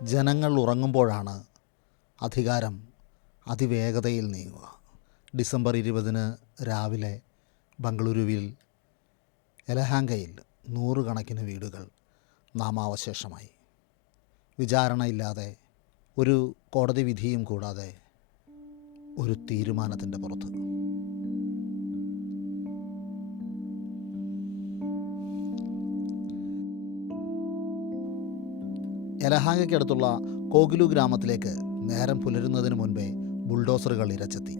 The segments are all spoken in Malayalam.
ജനങ്ങൾ ഉറങ്ങുമ്പോഴാണ് അധികാരം അതിവേഗതയിൽ നീങ്ങുക. ഡിസംബർ 20 രാവിലെ ബംഗളൂരുവിൽ യലഹാങ്കയിൽ 100 കണക്കിന് വീടുകൾ നാമാവശേഷമായി. വിചാരണയില്ലാതെ, ഒരു കോടതി വിധിയും കൂടാതെ, ഒരു തീരുമാനത്തിൻ്റെ പുറത്ത്. യലഹാങ്കയ്ക്കടുത്തുള്ള കോഗിലു ഗ്രാമത്തിലേക്ക് നേരം പുലരുന്നതിന് മുൻപേ ബുൾഡോസറുകൾ ഇരച്ചെത്തി.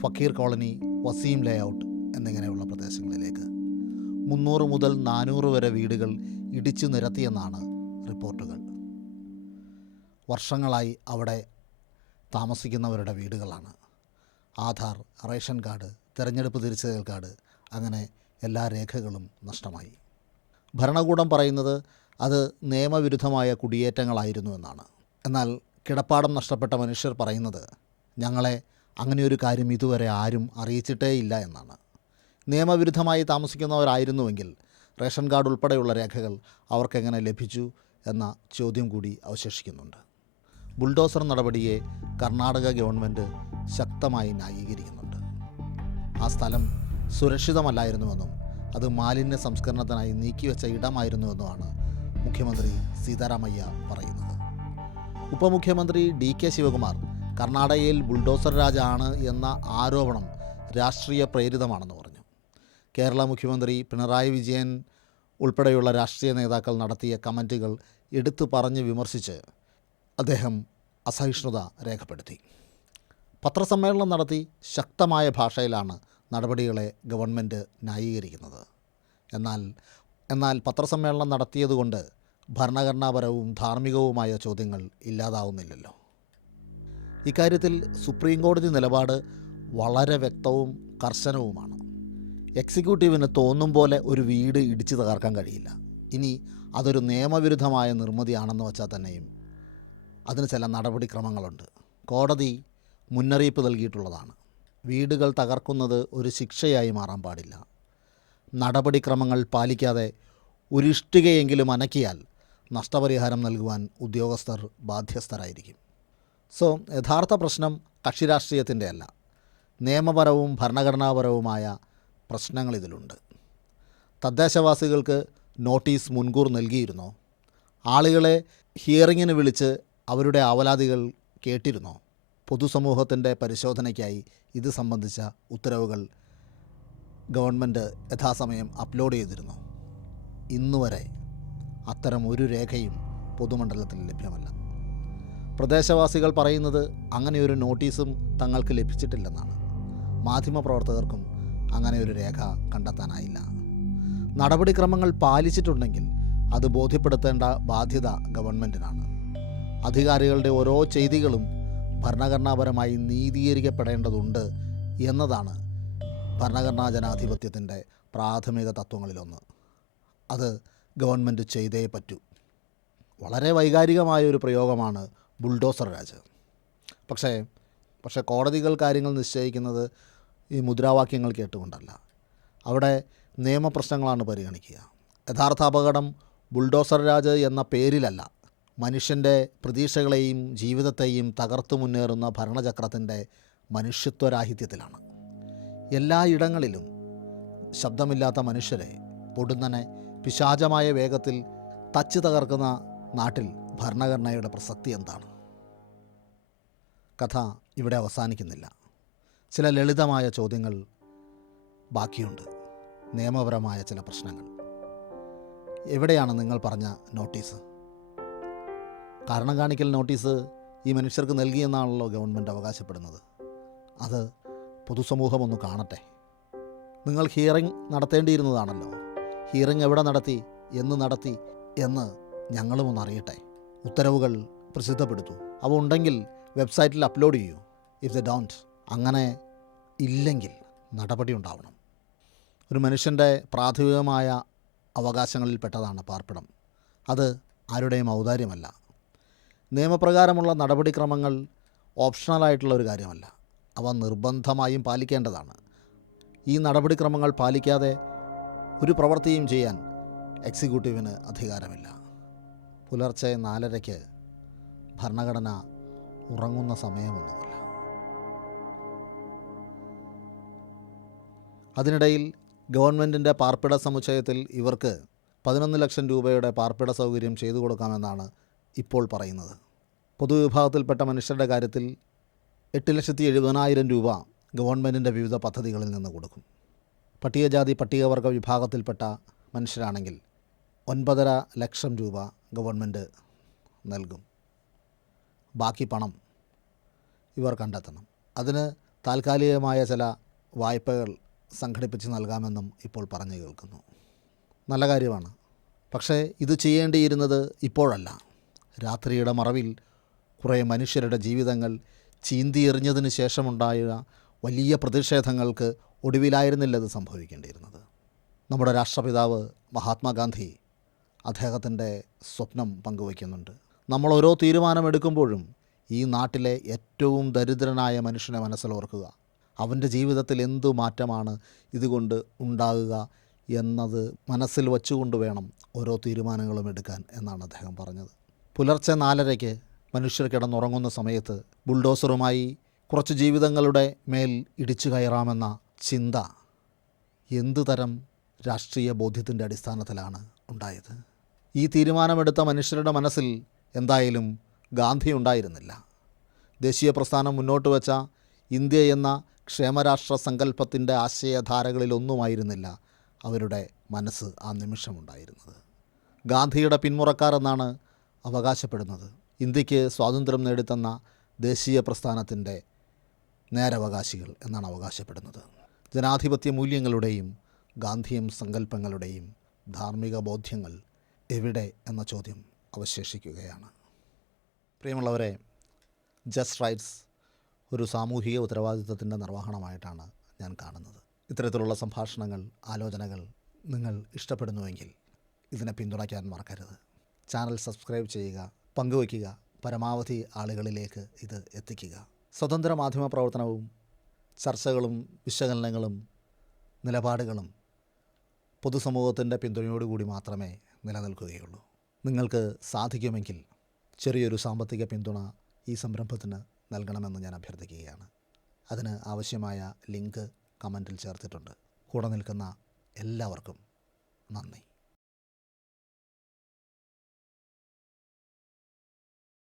ഫക്കീർ കോളനി, വസീം ലേഔട്ട് എന്നിങ്ങനെയുള്ള പ്രദേശങ്ങളിലേക്ക് 300 മുതൽ 400 വരെ വീടുകൾ ഇടിച്ചു നിരത്തിയെന്നാണ് റിപ്പോർട്ടുകൾ. വർഷങ്ങളായി അവിടെ താമസിക്കുന്നവരുടെ വീടുകളാണ്. ആധാർ, റേഷൻ കാർഡ്, തെരഞ്ഞെടുപ്പ് തിരിച്ചറിയൽ കാർഡ്, അങ്ങനെ എല്ലാ രേഖകളും നഷ്ടമായി. ഭരണകൂടം പറയുന്നത് അത് നിയമവിരുദ്ധമായ കുടിയേറ്റങ്ങളായിരുന്നു എന്നാണ്. എന്നാൽ കിടപ്പാടം നഷ്ടപ്പെട്ട മനുഷ്യർ പറയുന്നത് ഞങ്ങളെ അങ്ങനെയൊരു കാര്യം ഇതുവരെ ആരും അറിയിച്ചിട്ടേയില്ല എന്നാണ്. നിയമവിരുദ്ധമായി താമസിക്കുന്നവരായിരുന്നുവെങ്കിൽ റേഷൻ കാർഡ് ഉൾപ്പെടെയുള്ള രേഖകൾ അവർക്കെങ്ങനെ ലഭിച്ചു എന്ന ചോദ്യം കൂടി അവശേഷിക്കുന്നുണ്ട്. ബുൾഡോസർ നടപടിയെ കർണാടക ഗവൺമെൻറ് ശക്തമായി ന്യായീകരിക്കുന്നുണ്ട്. ആ സ്ഥലം സുരക്ഷിതമല്ലായിരുന്നുവെന്നും അത് മാലിന്യ സംസ്കരണത്തിനായി നീക്കിവെച്ച ഇടമായിരുന്നുവെന്നുമാണ് മുഖ്യമന്ത്രി സീതാരാമയ്യ പറയുന്നത്. ഉപമുഖ്യമന്ത്രി DK ശിവകുമാർ കർണാടകയിൽ ബുൾഡോസർ രാജാണ് എന്ന ആരോപണം രാഷ്ട്രീയ പ്രേരിതമാണെന്ന് പറഞ്ഞു. കേരള മുഖ്യമന്ത്രി പിണറായി വിജയൻ ഉൾപ്പെടെയുള്ള രാഷ്ട്രീയ നേതാക്കൾ നടത്തിയ കമൻറ്റുകൾ എടുത്തു പറഞ്ഞ് വിമർശിച്ച് അദ്ദേഹം അസഹിഷ്ണുത രേഖപ്പെടുത്തി. പത്രസമ്മേളനം നടത്തി ശക്തമായ ഭാഷയിലാണ് നടപടികളെ ഗവൺമെൻറ് ന്യായീകരിക്കുന്നത്. എന്നാൽ പത്രസമ്മേളനം നടത്തിയതുകൊണ്ട് ഭരണഘടനാപരവും ധാർമ്മികവുമായ ചോദ്യങ്ങൾ ഇല്ലാതാവുന്നില്ലല്ലോ. ഇക്കാര്യത്തിൽ സുപ്രീം കോടതി നിലപാട് വളരെ വ്യക്തവും കർശനവുമാണ്. എക്സിക്യൂട്ടീവിന് തോന്നും പോലെ ഒരു വീട് ഇടിച്ചു തകർക്കാൻ കഴിയില്ല. ഇനി അതൊരു നിയമവിരുദ്ധമായ നിർമ്മിതിയാണെന്ന് വച്ചാൽ തന്നെയും അതിന് ചില നടപടിക്രമങ്ങളുണ്ട്. കോടതി മുന്നറിയിപ്പ് നൽകിയിട്ടുള്ളതാണ്. വീടുകൾ തകർക്കുന്നത് ഒരു ശിക്ഷയായി മാറാൻ പാടില്ല. നടപടിക്രമങ്ങൾ പാലിക്കാതെ ഒരിഷ്ടികയെങ്കിലും അനക്കിയാൽ നഷ്ടപരിഹാരം നൽകുവാൻ ഉദ്യോഗസ്ഥർ ബാധ്യസ്ഥരായിരിക്കും. യഥാർത്ഥ പ്രശ്നം കക്ഷിരാഷ്ട്രീയത്തിൻ്റെ അല്ല, നിയമപരവും ഭരണഘടനാപരവുമായ പ്രശ്നങ്ങൾ ഇതിലുണ്ട്. തദ്ദേശവാസികൾക്ക് നോട്ടീസ് മുൻകൂർ നൽകിയിരുന്നോ? ആളുകളെ ഹിയറിങ്ങിന് വിളിച്ച് അവരുടെ ആവലാതികൾ കേട്ടിരുന്നോ? പൊതുസമൂഹത്തിൻ്റെ പരിശോധനയ്ക്കായി ഇത് സംബന്ധിച്ച ഉത്തരവുകൾ ഗവൺമെൻറ് യഥാസമയം അപ്ലോഡ് ചെയ്തിരുന്നു? ഇന്നുവരെ അത്തരം ഒരു രേഖയും പൊതുമണ്ഡലത്തിൽ ലഭ്യമല്ല. പ്രദേശവാസികൾ പറയുന്നത് അങ്ങനെയൊരു നോട്ടീസും തങ്ങൾക്ക് ലഭിച്ചിട്ടില്ലെന്നാണ്. മാധ്യമപ്രവർത്തകർക്കും അങ്ങനെയൊരു രേഖ കണ്ടെത്താനായില്ല. നടപടിക്രമങ്ങൾ പാലിച്ചിട്ടുണ്ടെങ്കിൽ അത് ബോധ്യപ്പെടുത്തേണ്ട ബാധ്യത ഗവൺമെൻറ്റിനാണ്. അധികാരികളുടെ ഓരോ ചെയ്തികളും ഭരണഘടനാപരമായി നീതീകരിക്കപ്പെടേണ്ടതുണ്ട് എന്നതാണ് ഭരണഘടനാ ജനാധിപത്യത്തിൻ്റെ പ്രാഥമിക തത്വങ്ങളിലൊന്ന്. അത് ഗവൺമെൻറ് ചെയ്തേ പറ്റൂ. വളരെ വൈകാരികമായൊരു പ്രയോഗമാണ് ബുൾഡോസർ രാജ്. പക്ഷേ കോടതികൾ കാര്യങ്ങൾ നിശ്ചയിക്കുന്നത് ഈ മുദ്രാവാക്യങ്ങൾ കേട്ടുകൊണ്ടല്ല. അവിടെ നിയമപ്രശ്നങ്ങളാണ് പരിഗണിക്കുക. യഥാർത്ഥ അപകടം ബുൾഡോസർ രാജ് എന്ന പേരിലല്ല, മനുഷ്യൻ്റെ പ്രതീക്ഷകളെയും ജീവിതത്തെയും തകർത്തു മുന്നേറുന്ന ഭരണചക്രത്തിൻ്റെ മനുഷ്യത്വരാഹിത്യത്തിലാണ്. എല്ലായിടങ്ങളിലും ശബ്ദമില്ലാത്ത മനുഷ്യരെ പൊടുന്നനെ പിശാചമായ വേഗത്തിൽ തച്ച് തകർക്കുന്ന നാട്ടിൽ ഭരണഘടനയുടെ പ്രസക്തി എന്താണ്? കഥ ഇവിടെ അവസാനിക്കുന്നില്ല. ചില ലളിതമായ ചോദ്യങ്ങൾ ബാക്കിയുണ്ട്. നിയമപരമായ ചില പ്രശ്നങ്ങൾ. എവിടെയാണ് നിങ്ങൾ പറഞ്ഞ നോട്ടീസ്? കാരണം കാണിക്കൽ നോട്ടീസ് ഈ മനുഷ്യർക്ക് നൽകിയെന്നാണല്ലോ ഗവൺമെൻറ് അവകാശപ്പെടുന്നത്. അത് പൊതുസമൂഹം ഒന്ന് കാണട്ടെ. നിങ്ങൾ ഹിയറിംഗ് നടത്തേണ്ടിയിരുന്നതാണല്ലോ. ഹിയറിംഗ് എവിടെ നടത്തി, എന്ന് നടത്തി എന്ന് ഞങ്ങളും ഒന്ന് അറിയട്ടെ. ഉത്തരവുകൾ പ്രസിദ്ധപ്പെടുത്തൂ. അവ ഉണ്ടെങ്കിൽ വെബ്സൈറ്റിൽ അപ്ലോഡ് ചെയ്യൂ. ഇഫ് ദ ഡോണ്ട്, അങ്ങനെ ഇല്ലെങ്കിൽ നടപടി ഉണ്ടാവണം. ഒരു മനുഷ്യൻ്റെ പ്രാഥമികമായ അവകാശങ്ങളിൽ പെട്ടതാണ് പാർപ്പിടം. അത് ആരുടെയും ഔദാര്യമല്ല. നിയമപ്രകാരമുള്ള നടപടിക്രമങ്ങൾ ഓപ്ഷണലായിട്ടുള്ള ഒരു കാര്യമല്ല, അവ നിർബന്ധമായും പാലിക്കേണ്ടതാണ്. ഈ നടപടിക്രമങ്ങൾ പാലിക്കാതെ ഒരു പ്രവൃത്തിയും ചെയ്യാൻ എക്സിക്യൂട്ടീവിന് അധികാരമില്ല. പുലർച്ചെ 4:30 ഭരണഘടന ഉറങ്ങുന്ന സമയമൊന്നുമല്ല. അതിനിടയിൽ ഗവൺമെൻറ്റിൻ്റെ പാർപ്പിട സമുച്ചയത്തിൽ ഇവർക്ക് 11 ലക്ഷം രൂപയുടെ പാർപ്പിട സൗകര്യം ചെയ്തു കൊടുക്കാമെന്നാണ് ഇപ്പോൾ പറയുന്നത്. പൊതുവിഭാഗത്തിൽപ്പെട്ട മനുഷ്യരുടെ കാര്യത്തിൽ 8,70,000 രൂപ ഗവൺമെൻറ്റിൻ്റെ വിവിധ പദ്ധതികളിൽ നിന്ന് കൊടുക്കും. പട്ടികജാതി പട്ടികവർഗ വിഭാഗത്തിൽപ്പെട്ട മനുഷ്യരാണെങ്കിൽ 9.5 ലക്ഷം രൂപ ഗവൺമെൻറ് നൽകും. ബാക്കി പണം ഇവർ കണ്ടെത്തണം. അതിന് താൽക്കാലികമായ ചില വായ്പകൾ സംഘടിപ്പിച്ച് നൽകാമെന്നും ഇപ്പോൾ പറഞ്ഞു കേൾക്കുന്നു. നല്ല കാര്യമാണ്. പക്ഷേ ഇത് ചെയ്യേണ്ടിയിരുന്നത് ഇപ്പോഴല്ല. രാത്രിയുടെ മറവിൽ കുറേ മനുഷ്യരുടെ ജീവിതങ്ങൾ ചീന്തിയെറിഞ്ഞതിന് ശേഷമുണ്ടായ വലിയ പ്രതിഷേധങ്ങൾക്ക് ഒടുവിലായിരുന്നില്ല ഇത് സംഭവിക്കേണ്ടിയിരുന്നത്. നമ്മുടെ രാഷ്ട്രപിതാവ് മഹാത്മാഗാന്ധി അദ്ദേഹത്തിൻ്റെ സ്വപ്നം പങ്കുവയ്ക്കുന്നുണ്ട്. നമ്മൾ ഓരോ തീരുമാനമെടുക്കുമ്പോഴും ഈ നാട്ടിലെ ഏറ്റവും ദരിദ്രനായ മനുഷ്യനെ മനസ്സിലോർക്കുക. അവൻ്റെ ജീവിതത്തിൽ എന്തു മാറ്റമാണ് ഇതുകൊണ്ട് ഉണ്ടാകുക എന്നത് മനസ്സിൽ വച്ചുകൊണ്ട് വേണം ഓരോ തീരുമാനങ്ങളും എടുക്കാൻ എന്നാണ് അദ്ദേഹം പറഞ്ഞത്. പുലർച്ചെ 4:30 മനുഷ്യർ കിടന്നുറങ്ങുന്ന സമയത്ത് ബുൾഡോസറുമായി കുറച്ച് ജീവിതങ്ങളുടെ മേൽ ഇടിച്ചു കയറാമെന്ന ചിന്ത എന്തു തരം രാഷ്ട്രീയ ബോധ്യത്തിൻ്റെ അടിസ്ഥാനത്തിലാണ് ഉണ്ടായത്? ഈ തീരുമാനമെടുത്ത മനുഷ്യരുടെ മനസ്സിൽ എന്തായാലും ഗാന്ധി ഉണ്ടായിരുന്നില്ല. ദേശീയ പ്രസ്ഥാനം മുന്നോട്ട് വച്ച ഇന്ത്യ എന്ന ക്ഷേമരാഷ്ട്ര സങ്കല്പത്തിൻ്റെ ആശയധാരകളിലൊന്നുമായിരുന്നില്ല അവരുടെ മനസ്സ് ആ നിമിഷമുണ്ടായിരുന്നത്. ഗാന്ധിയുടെ പിന്മുറക്കാർ എന്നാണ് അവകാശപ്പെടുന്നത്. ഇന്ത്യക്ക് സ്വാതന്ത്ര്യം നേടിത്തന്ന ദേശീയ പ്രസ്ഥാനത്തിൻ്റെ നേരവകാശികൾ എന്നാണ് അവകാശപ്പെടുന്നത്. ജനാധിപത്യ മൂല്യങ്ങളുടെയും ഗാന്ധിയൻ സങ്കല്പങ്ങളുടെയും ധാർമ്മിക ബോധ്യങ്ങൾ എവിടെ എന്ന ചോദ്യം അവശേഷിക്കുകയാണ്. പ്രിയമുള്ളവരെ, ജസ്റ്റ് റൈറ്റ്സ് ഒരു സാമൂഹിക ഉത്തരവാദിത്വത്തിൻ്റെ നിർവഹണമായിട്ടാണ് ഞാൻ കാണുന്നത്. ഇത്തരത്തിലുള്ള സംഭാഷണങ്ങൾ, ആലോചനകൾ നിങ്ങൾ ഇഷ്ടപ്പെടുന്നുവെങ്കിൽ ഇതിനെ പിന്തുണയ്ക്കാൻ മറക്കരുത്. ചാനൽ സബ്സ്ക്രൈബ് ചെയ്യുക, പങ്കുവയ്ക്കുക, പരമാവധി ആളുകളിലേക്ക് ഇത് എത്തിക്കുക. സ്വതന്ത്ര മാധ്യമ പ്രവർത്തനവും ചർച്ചകളും വിശകലനങ്ങളും നിലപാടുകളും പൊതുസമൂഹത്തിൻ്റെ പിന്തുണയോടുകൂടി മാത്രമേ നിലനിൽക്കുകയുള്ളൂ. നിങ്ങൾക്ക് സാധിക്കുമെങ്കിൽ ചെറിയൊരു സാമ്പത്തിക പിന്തുണ ഈ സംരംഭത്തിന് നൽകണമെന്ന് ഞാൻ അഭ്യർത്ഥിക്കുകയാണ്. അതിന് ആവശ്യമായ ലിങ്ക് കമൻറ്റിൽ ചേർത്തിട്ടുണ്ട്. കൂടെ നിൽക്കുന്ന എല്ലാവർക്കും നന്ദി.